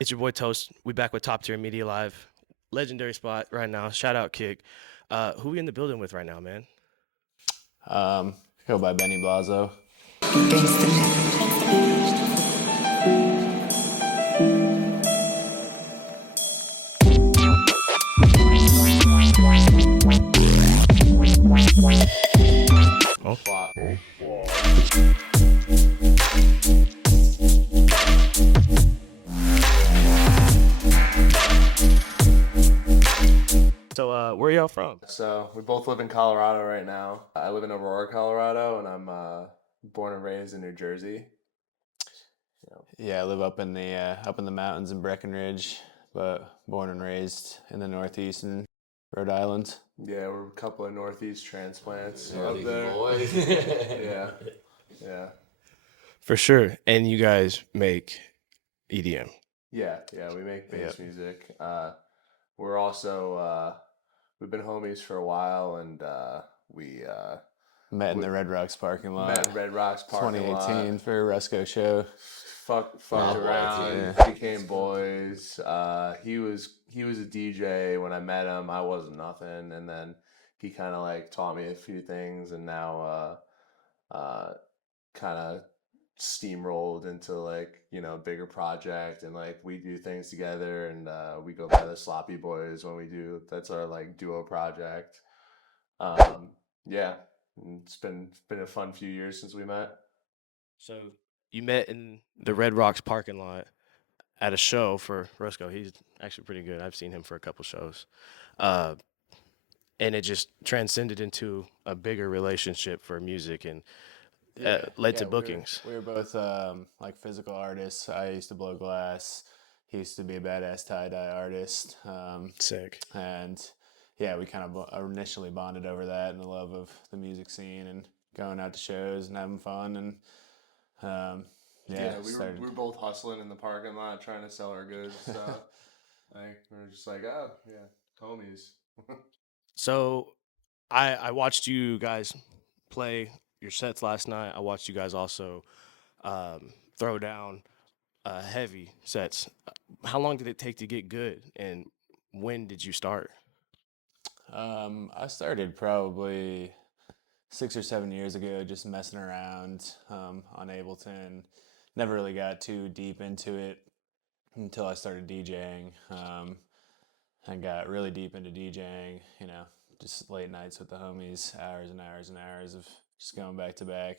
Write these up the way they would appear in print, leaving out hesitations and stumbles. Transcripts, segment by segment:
It's your boy Toast. We back with Top Tier Media Live. Legendary spot right now. Shout out Kick. Who we in the building with right now, man? Um, go by Benny Blasso. Oh. Flop. So, where y'all from? So we both live in Colorado right now. I live in Aurora, Colorado, and I'm born and raised in New Jersey. Yeah, I live up in the mountains in Breckenridge, but born and raised in the Northeast in Rhode Island. Yeah, we're a couple of Northeast transplants up there. Boys. Yeah, yeah, For sure. And you guys make EDM. yeah. We make bass music. We're also we've been homies for a while, and we met in the Red Rocks parking lot. Met in Red Rocks parking 2018 lot. For a Rusco show. Fucked around, became boys. He was a DJ when I met him. I wasn't nothing, and then he kind of like taught me a few things, and now kind of steamrolled into like bigger project, and like we do things together, and we go by the Sloppy Boys when we do. That's our like duo project. Yeah, it's been a fun few years since we met. So, you met in the Red Rocks parking lot at a show for Roscoe. He's actually pretty good. I've seen him for a couple shows. Uh, and it just transcended into a bigger relationship for music and led to bookings. We were both like physical artists. I used to blow glass. He used to be a badass tie-dye artist. Sick. And yeah, we kind of initially bonded over that and the love of the music scene and going out to shows and having fun. And we were both hustling in the parking lot trying to sell our goods. So like we were just like, oh yeah, homies. So I watched you guys play your sets last night. I watched you guys also throw down heavy sets. How long did it take to get good, and when did you start? I started probably 6 or 7 years ago, just messing around on Ableton. Never really got too deep into it until I started DJing. I got really deep into DJing, just late nights with the homies, hours and hours and hours of just going back to back.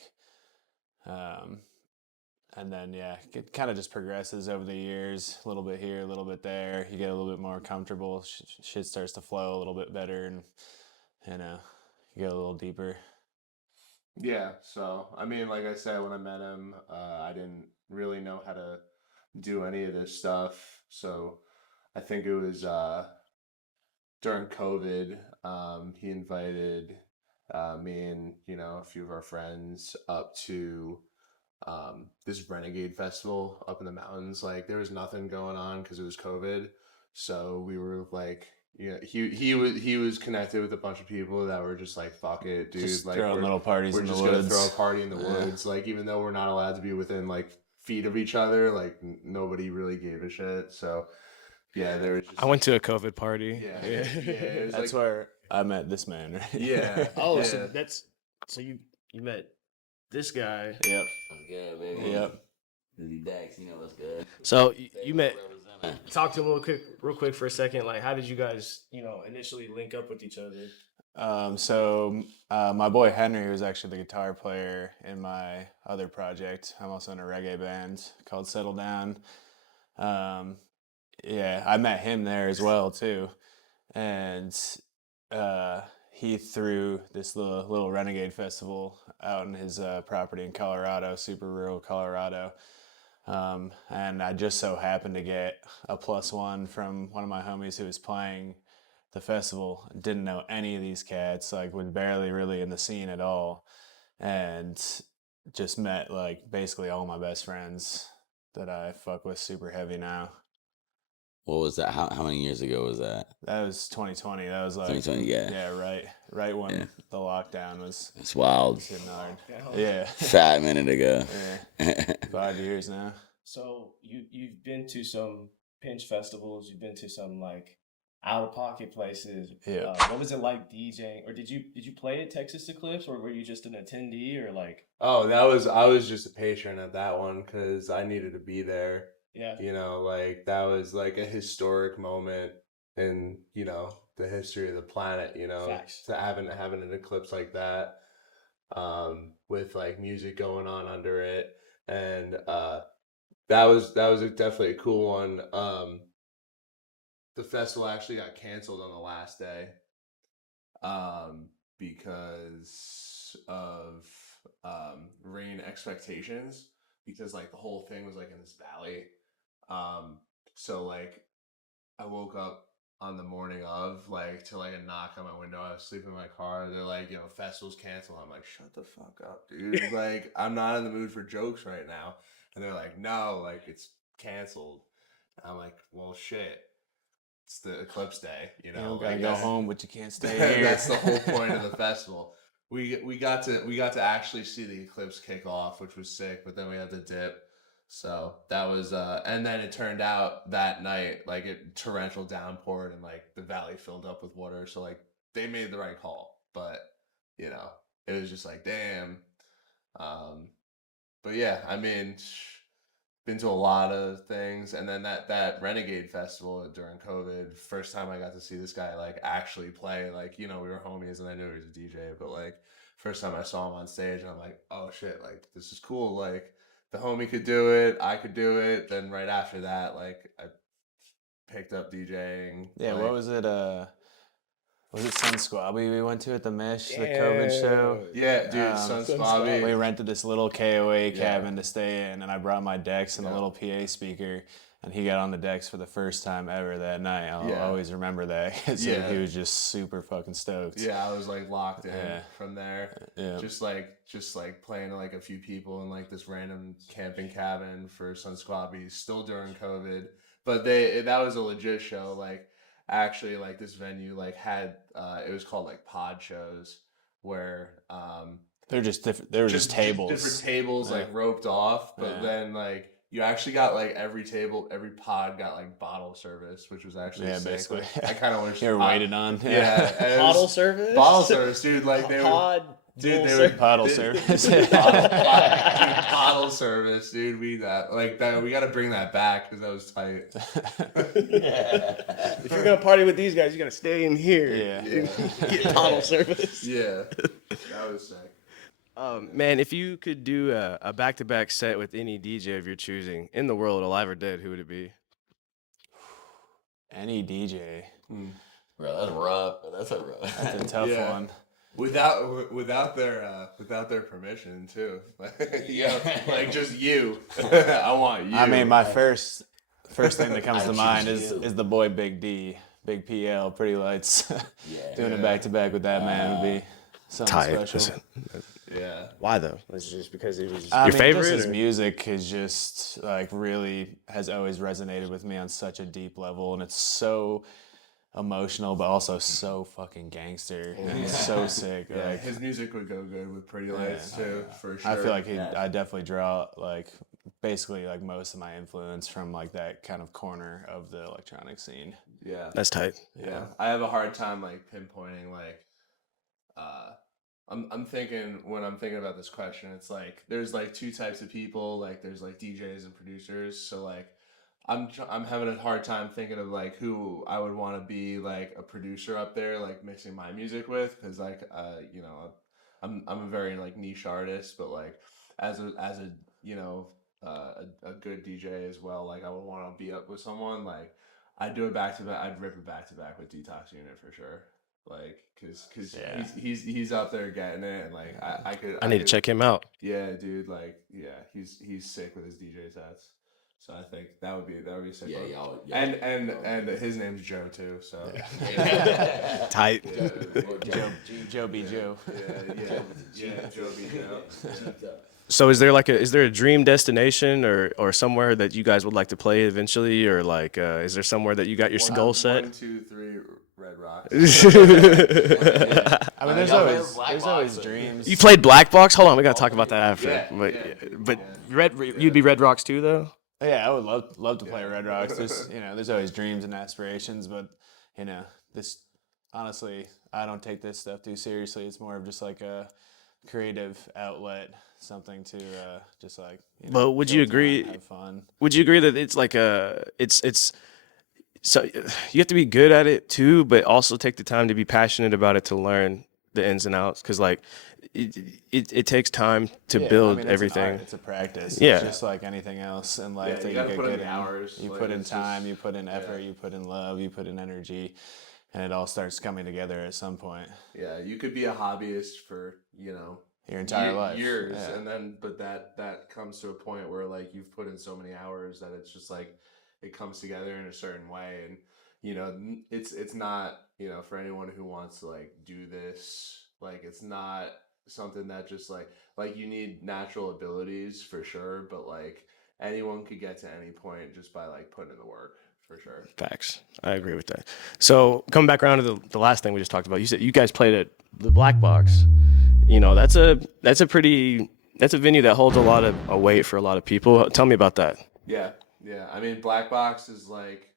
And then, yeah, it kind of just progresses over the years, a little bit here, a little bit there. You get a little bit more comfortable. Shit starts to flow a little bit better, and, you get a little deeper. Yeah, so, I mean, like I said, when I met him, I didn't really know how to do any of this stuff. So I think it was during COVID, he invited me and, a few of our friends up to this Renegade festival up in the mountains. Like there was nothing going on because it was COVID, so we were like, he was connected with a bunch of people that were just like, fuck it, dude. Just like throwing little parties. We're just gonna throw a party in the woods. Like even though we're not allowed to be within like feet of each other, like nobody really gave a shit. So yeah, there was. I went to a COVID party. Yeah. That's like, where I met this man. Right? Yeah. Oh, so you met this guy. Yep. What's good, baby? Yep. Dex, you know what's good. So you met. Talk to him real quick for a second. Like, how did you guys, initially link up with each other? So my boy Henry was actually the guitar player in my other project. I'm also in a reggae band called Settle Down. Yeah, I met him there as well too, and he threw this little Renegade festival out in his property in Colorado, super rural Colorado. And I just so happened to get a +1 from one of my homies who was playing the festival. Didn't know any of these cats, like was barely really in the scene at all, and just met like basically all my best friends that I fuck with super heavy now. What was that? How many years ago was that? That was 2020. That was like 2020, yeah. Yeah, right when the lockdown was. It's wild. Hitting hard. Yeah. Fat minute ago. Yeah. 5 years now. So you've been to some pinch festivals. You've been to some like out of pocket places. Yeah. What was it like DJing? Or did you play at Texas Eclipse, or were you just an attendee, or like? Oh, I was just a patron at that one because I needed to be there. Yeah. You know, like that was like a historic moment in, you know, the history of the planet, you know, Facts. to having an eclipse like that, with like music going on under it. And that was definitely a cool one. The festival actually got canceled on the last day, because of rain expectations, because like the whole thing was like in this valley. So like I woke up on the morning of, like, to like a knock on my window. I was sleeping in my car. They're like, you know, festival's canceled. I'm like, shut the fuck up, dude. Like, I'm not in the mood for jokes right now. And they're like, no, like it's canceled. I'm like, well, shit. It's the eclipse day, you know. You gotta like, go that's- home, but you can't stay here. That's the whole point of the festival. We got to actually see the eclipse kick off, which was sick. But then we had to dip. So that was, and then it turned out that night, like it torrential downpoured and like the valley filled up with water. So like they made the right call, but you know, it was just like, damn. But yeah, I mean, been to a lot of things, and then that Renegade Festival during COVID, first time I got to see this guy like actually play. Like, you know, we were homies and I knew he was a DJ, but like first time I saw him on stage and I'm like, oh shit, like this is cool. Like the homie could do it, I could do it. Then right after that, like I picked up DJing. Yeah, like, what was it? Was it Sun Squabby we went to at the Mish, the COVID show? Yeah, dude, Sun Sun We Squabby. rented this little KOA cabin to stay in, and I brought my decks and a little PA speaker, and he got on the decks for the first time ever that night. I'll always remember that, because he was just super fucking stoked. Yeah, I was like locked in from there. Yeah. Just like playing to like a few people in like this random camping cabin for Sun Squabby, still during COVID. But that was a legit show. Like, actually, like this venue like had it was called like pod shows, where They're just different. They were just tables. Different tables like roped off, but then like you actually got like every pod got like bottle service, which was actually sick. Basically. Like, I kind of wish You were waited on. Yeah, Bottle service. Bottle service, dude. Like they Pod. were. Dude, they were Bottle service. Bottle service, dude. We that we got to bring that back because that was tight. If you're gonna party with these guys, you gotta stay in here. Yeah. Get bottle service. Yeah, that was sick. Man, if you could do a back-to-back set with any DJ of your choosing in the world, alive or dead, who would it be? Any DJ. Bro, that's rough. That's a rough. That's a tough Yeah. one. Without their permission too. Like just you. I want you. I mean, my first thing that comes to mind is the boy Big D, Big PL, Pretty Lights. Doing it back to back with that man would be something special. Yeah. Why though? Is it just because it was I your mean, favorite? just his or- music is just like really has always resonated with me on such a deep level, and it's so emotional, but also so fucking gangster and so sick. Yeah, Like, his music would go good with Pretty Lights too, for sure. I feel like I definitely draw like basically like most of my influence from like that kind of corner of the electronic scene. Yeah. That's tight. Yeah. I have a hard time like pinpointing like I'm thinking when I'm thinking about this question, it's like there's like two types of people, like there's like DJs and producers. So like I'm having a hard time thinking of like who I would want to be like a producer up there, like mixing my music with, because like you know, I'm a very like niche artist, but like as a you know a good DJ as well, like I would want to be up with someone. Like I'd do it back to back. I'd rip it back to back with Detox Unit for sure. Like cause he's up there getting it, and like I need to check him out. Yeah, dude. Like yeah, he's sick with his DJ sets. So I think that would be a sick one. Y'all, and his name's Joe too. So Tight. Joe B. Joe. Yeah, Joe B. Joe. So is there a dream destination or somewhere that you guys would like to play eventually, or like is there somewhere that you got your goal set? 1, 2, 3, Red Rocks. I mean, there's always dreams. You played Black Box? Hold on, we gotta talk about that after. Yeah, but you'd be Red Rocks too, though. Yeah, I would love to play Red Rocks. There's always dreams and aspirations, but this honestly, I don't take this stuff too seriously. It's more of just like a creative outlet, something to just like But would you kill time, agree? have fun. Would you agree that it's like it's so you have to be good at it too, but also take the time to be passionate about it to learn the ins and outs? Because like it takes time to Yeah, build I mean, it's an everything. art, it's a practice. Yeah. It's just like anything else in life Yeah, that you you gotta get put in good the in. hours, You like, put in it's time, just- you put in effort, yeah. you put in love, you put in energy, and it all starts coming together at some point. Yeah, you could be a hobbyist for Your entire life. years, Yeah. and then but that comes to a point where like you've put in so many hours that it's just like it comes together in a certain way, and it's not for anyone who wants to like do this, like it's not something that just like you need natural abilities for sure, but like anyone could get to any point just by like putting in the work for sure. Facts. I agree with that. So coming back around to the last thing we just talked about, you said you guys played at the Black Box. That's a venue that holds a lot of a weight for a lot of people. Tell me about that. Yeah, yeah. I mean, Black Box is like,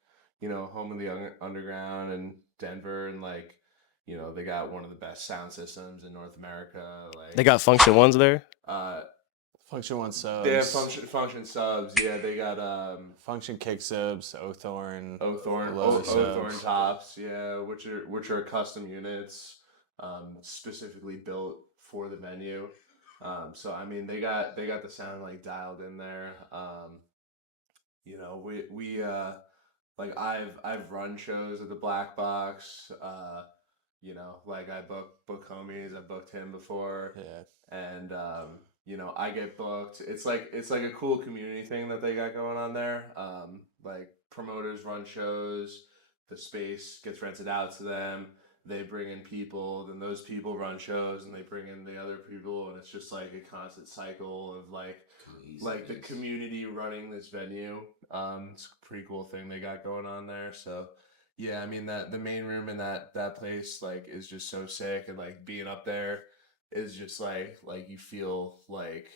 home of the underground in Denver, and like, they got one of the best sound systems in North America. Like, They got Function Ones there. Function One subs. they have function subs. Yeah, they got Function kick subs, Oathorn. Oathorn tops. Yeah, which are custom units, specifically built for the venue. So I mean, they got the sound like dialed in there. We like I've run shows at the Black Box. Like I book homies. I booked him before. Yeah. And I get booked. It's like a cool community thing that they got going on there. Like promoters run shows, the space gets rented out to them. They bring in people, then those people run shows, and they bring in the other people, and it's just like a constant cycle of like the community running this venue. It's a pretty cool thing they got going on there. So yeah, I mean that the main room in that place like is just so sick, and like being up there is just like you feel like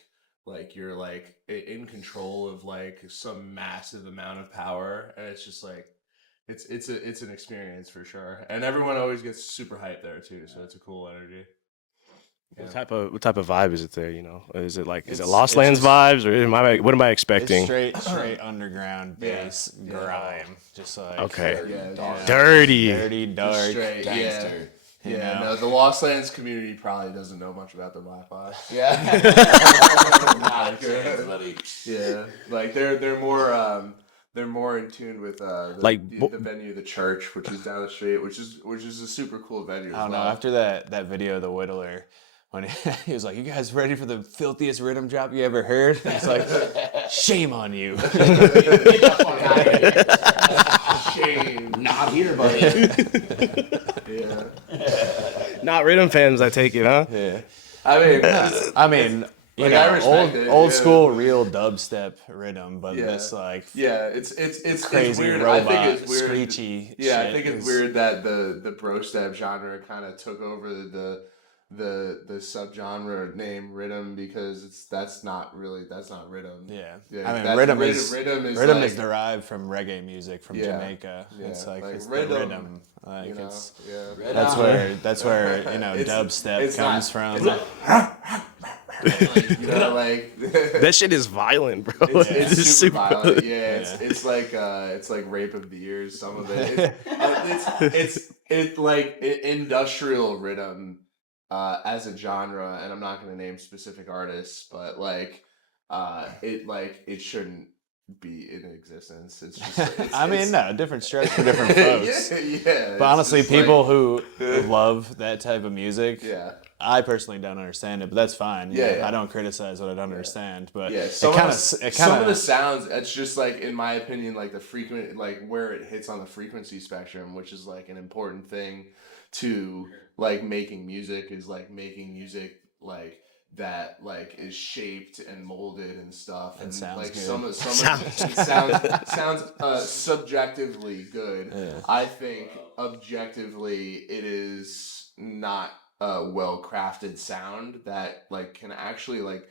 you're like in control of like some massive amount of power, and it's just like it's an experience for sure, and everyone always gets super hyped there too, so it's a cool energy. Yeah. What type of vibe is it there? Is it like is it It's- Lost it's Lands just- vibes, or what am I It's expecting? straight underground Yeah. bass Yeah. grime. Just like Okay. Yeah, Dirty. dirty, dark. straight, yeah. Gangster. Yeah, no, the Lost Lands community probably doesn't know much about the Black Box. Yeah. Not a chance, buddy. Yeah, like they're more in tune with the venue, the church, which is down the street, which is a super cool venue. I don't know. After that video of the Whittler, when he was like, "You guys ready for the filthiest rhythm drop you ever heard?" It's like, shame on you. Get the fuck out of here. Shame. Not here, buddy. Yeah. Not rhythm fans, I take it, huh? Yeah. I mean, You like, know, I respect old it, yeah. school real dubstep rhythm, but Yeah. this like yeah, it's crazy it's weird. robot, I think it's weird. screechy. Yeah, I shit think it's is- weird that the bro step genre kind of took over the subgenre name rhythm, because that's not rhythm. Yeah, Yeah, I mean, that's rhythm rhythm is like, is derived from reggae music from Yeah. Jamaica. Yeah, It's like like it's rhythm, the rhythm. Like you know, it's yeah. that's where It's- dubstep it's comes not- from. Like That shit is violent, bro. it's super violent. Yeah, it's like rape of the ears. Some of it. It's like industrial rhythm as a genre, and I'm not going to name specific artists, but like it shouldn't be in existence. It's just. I mean, no, different strokes for different folks. yeah. But honestly, people who love that type of music, Yeah. I personally don't understand it, but that's fine. Yeah. I don't criticize what I don't understand, but Yeah, it some kind of the of sounds, it's just like, in my opinion, like the frequent, like where it hits on the frequency spectrum, which is like an important thing to like making music, is like making music like that like is shaped and molded and stuff, and sounds like good. some of it sounds subjectively good. Yeah. I think objectively it is not a well crafted sound that like can actually like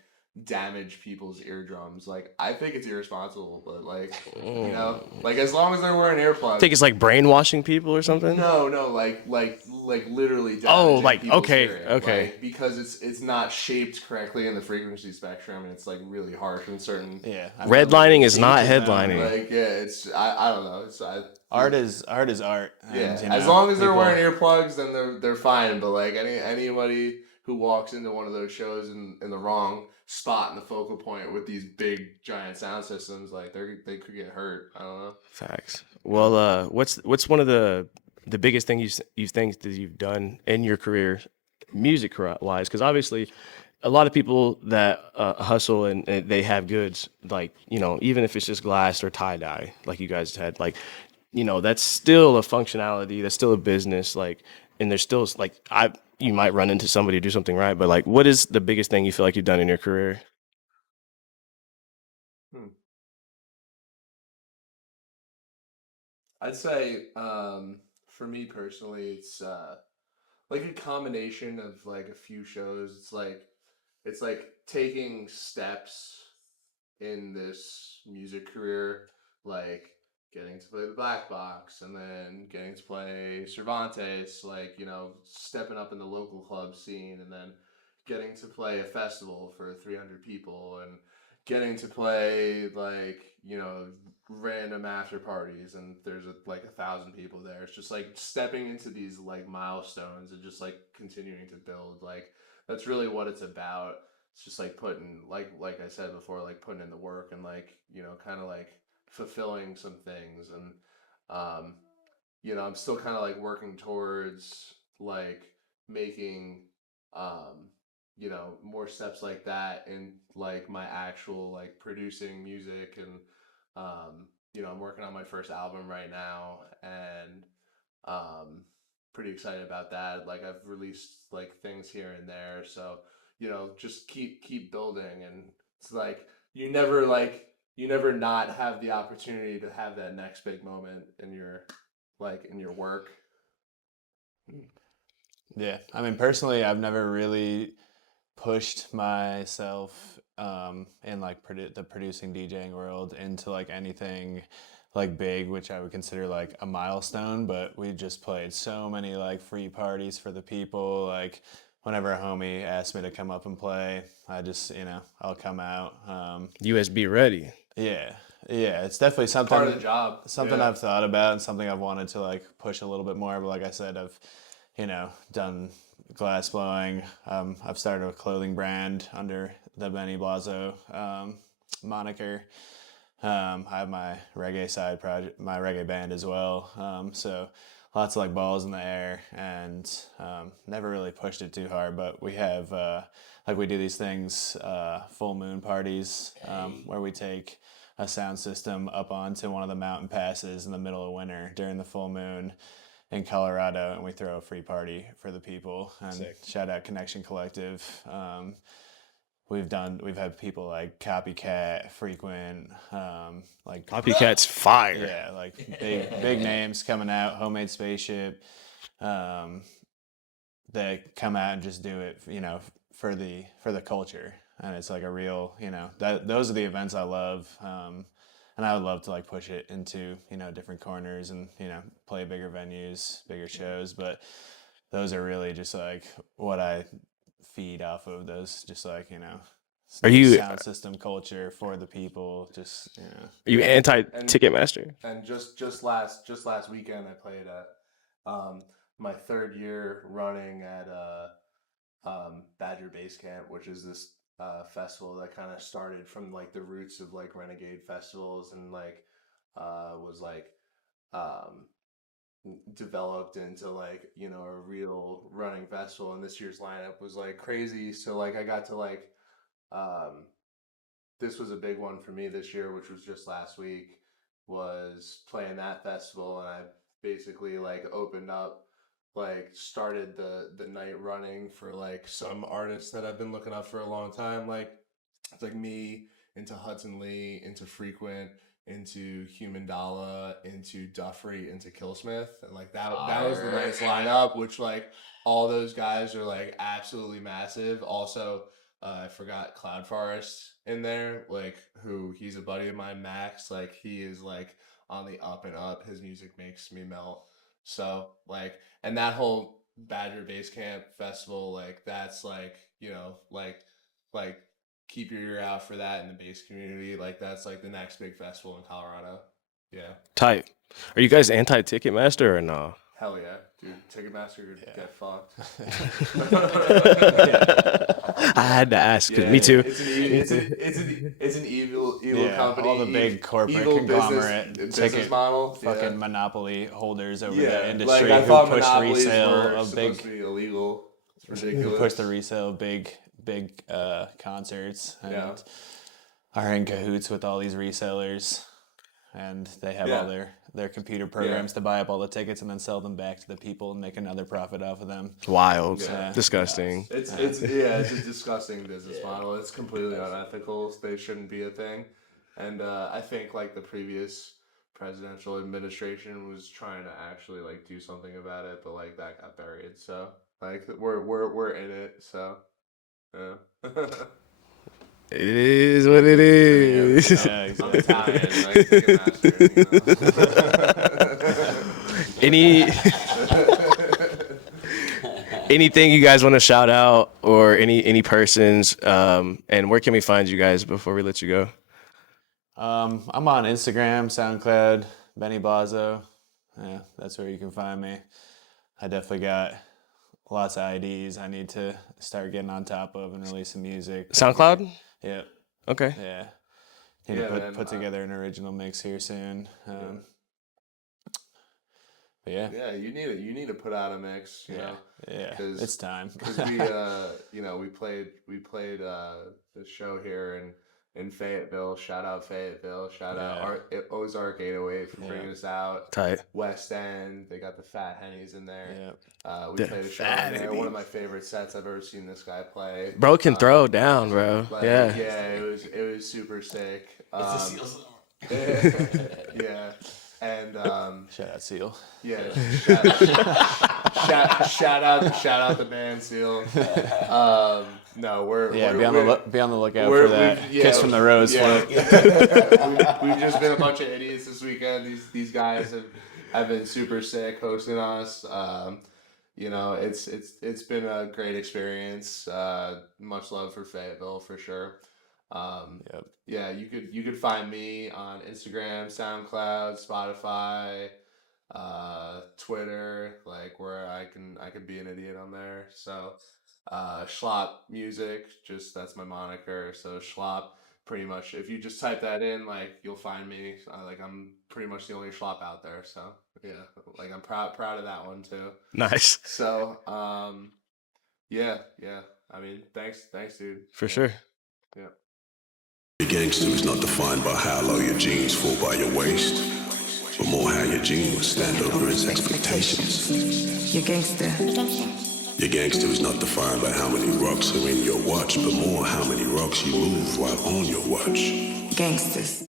damage people's eardrums. Like, I think it's irresponsible, but like, you know, like as long as they're wearing earplugs. I think it's like brainwashing people or something. No, like literally damaging Oh, like, people's okay, hearing. okay. Like, because it's not shaped correctly in the frequency spectrum, and it's like really harsh in certain. Yeah, I Redlining is to not each his own. headlining. Like, yeah, it's I don't know. It's Art is art. And, yeah. you know, As long as they're people- wearing earplugs, then they're fine. But like anybody who walks into one of those shows in the wrong spot in the focal point with these big giant sound systems, like they could get hurt. I don't know. Facts. Well, what's one of the biggest thing you think that you've done in your career, music wise? Because obviously, a lot of people that hustle and they have goods, like, you know, even if it's just glass or tie dye, like you guys had, like, you know, that's still a functionality, that's still a business, like, and there's still like you might run into somebody do something right, but like, what is the biggest thing you feel like you've done in your career? I'd say for me personally, it's like a combination of like a few shows. It's like taking steps in this music career, like getting to play the Black Box and then getting to play Cervantes, like, you know, stepping up in the local club scene and then getting to play a festival for 300 people and getting to play like, you know, random after parties and there's like 1,000 people there. It's just like stepping into these like milestones and just like continuing to build. Like, that's really what it's about. It's just like putting like I said before, like putting in the work and like, you know, kind of like fulfilling some things. And um you know, I'm still kind of like working towards like making um you know, more steps like that in like my actual like producing music. And you know, I'm working on my first album right now, and um pretty excited about that. Like, I've released like things here and there, so you know, just keep building. And it's like you never not have the opportunity to have that next big moment in your in your work. Yeah, I mean, personally, I've never really pushed myself in like the producing DJing world into like anything like big, which I would consider like a milestone. But we just played so many like free parties for the people. Like, whenever a homie asked me to come up and play, I just, you know, I'll come out. USB ready. Yeah, yeah, it's definitely something Part of the job. something Yeah. I've thought about and something I've wanted to like push a little bit more. But like I said, I've, you know, done glass blowing. I've started a clothing brand under the Benny Blasso moniker. I have my reggae side project, my reggae band as well. So lots of like balls in the air, and never really pushed it too hard. But we have like we do these things, full moon parties, where we take a sound system up onto one of the mountain passes in the middle of winter during the full moon in Colorado, and we throw a free party for the people. And Sick. shout out Connection Collective. We've had people like Copycat, Frequent, like Copycat's fire. yeah, like big names coming out. Homemade Spaceship, that come out and just do it, you know, for the culture. And it's like a real, you know, those are the events I love. And I would love to like push it into, you know, different corners and, you know, play bigger venues, bigger shows. But those are really just like what I feed off of, those just like, you know, Are you sound system culture for the people, just, you know. are you anti Ticketmaster? And just last weekend, I played at my third year running at Badger Base Camp, which is this festival that kind of started from like the roots of like renegade festivals, and like was like um, developed into like, you know, a real running festival. And this year's lineup was like crazy. So like I got to like um, this was a big one for me this year, which was just last week, was playing that festival. And I basically like opened up, like started the night running for like some artists that I've been looking up for a long time. Like, it's like me into Hudson Lee, into Frequent, into Human Dollar, into Duffrey, into Killsmith. And like that was the nice lineup, which like all those guys are like absolutely massive. Also, I forgot Cloud Forest in there, like who he's a buddy of mine, Max. Like he is like on the up and up. His music makes me melt. So like, and that whole Badger Base Camp festival, like that's like like keep your ear out for that in the bass community. Like that's like the next big festival in Colorado. Yeah. Tight. Are you guys anti Ticketmaster or no? Hell yeah, dude! Ticketmaster could get fucked. I had to ask because me too. It's an evil company. All the big corporate evil conglomerate business ticket model. fucking monopoly holders over Yeah, the industry like I who thought push monopolies resale were of supposed big to be illegal. It's who ridiculous. push the resale of big concerts and are in cahoots with all these resellers, and they have all their computer programs to buy up all the tickets and then sell them back to the people and make another profit off of them. Wild. Yeah. Disgusting. It's a disgusting business model. It's completely unethical. They shouldn't be a thing. And I think like the previous presidential administration was trying to actually like do something about it, but like that got buried. So like we're in it. So yeah. It is what it is. Yeah, I'm exactly. Italian, like Ticketmaster, Any anything you guys want to shout out or any persons, and where can we find you guys before we let you go? I'm on Instagram, SoundCloud, Benny Bozzo. Yeah, that's where you can find me. I definitely got lots of IDs I need to start getting on top of and release some music. SoundCloud? Yeah. Okay. Yeah. Need to put together an original mix here soon. But yeah. Yeah, you need to put out a mix, you know. Yeah. It's time. Because we played the show here in Fayetteville. Shout out Fayetteville. Shout out Ozark 808 for bringing us out. Tight. West End, they got the Fat Hennies in there. Yeah. We played a show in there. One of my favorite sets I've ever seen this guy play. Bro can throw down, bro. Like, yeah. It was super sick. It's the Seals. Yeah. And Shout out Seal. yeah, shout out the band Seal. No, we're be on the lookout we're- for that we've- Kiss from the Rose flip. We've just been a bunch of idiots this weekend. These guys have been super sick hosting us. You know, it's been a great experience. Much love for Fayetteville for sure. Yeah, you could find me on Instagram, SoundCloud, Spotify, Twitter, like where I could be an idiot on there. So Shlop Music, just that's my moniker. So Shlop, pretty much if you just type that in, like you'll find me. Like I'm pretty much the only Shlop out there. So yeah, like I'm proud of that one too. Nice. So yeah. I mean, thanks, dude. For sure. Yeah. Your gangster is not defined by how low your jeans fall by your waist, but more how your jeans stand over his expectations. Your gangster. Your gangster is not defined by how many rocks are in your watch, but more how many rocks you move while on your watch. Gangsters.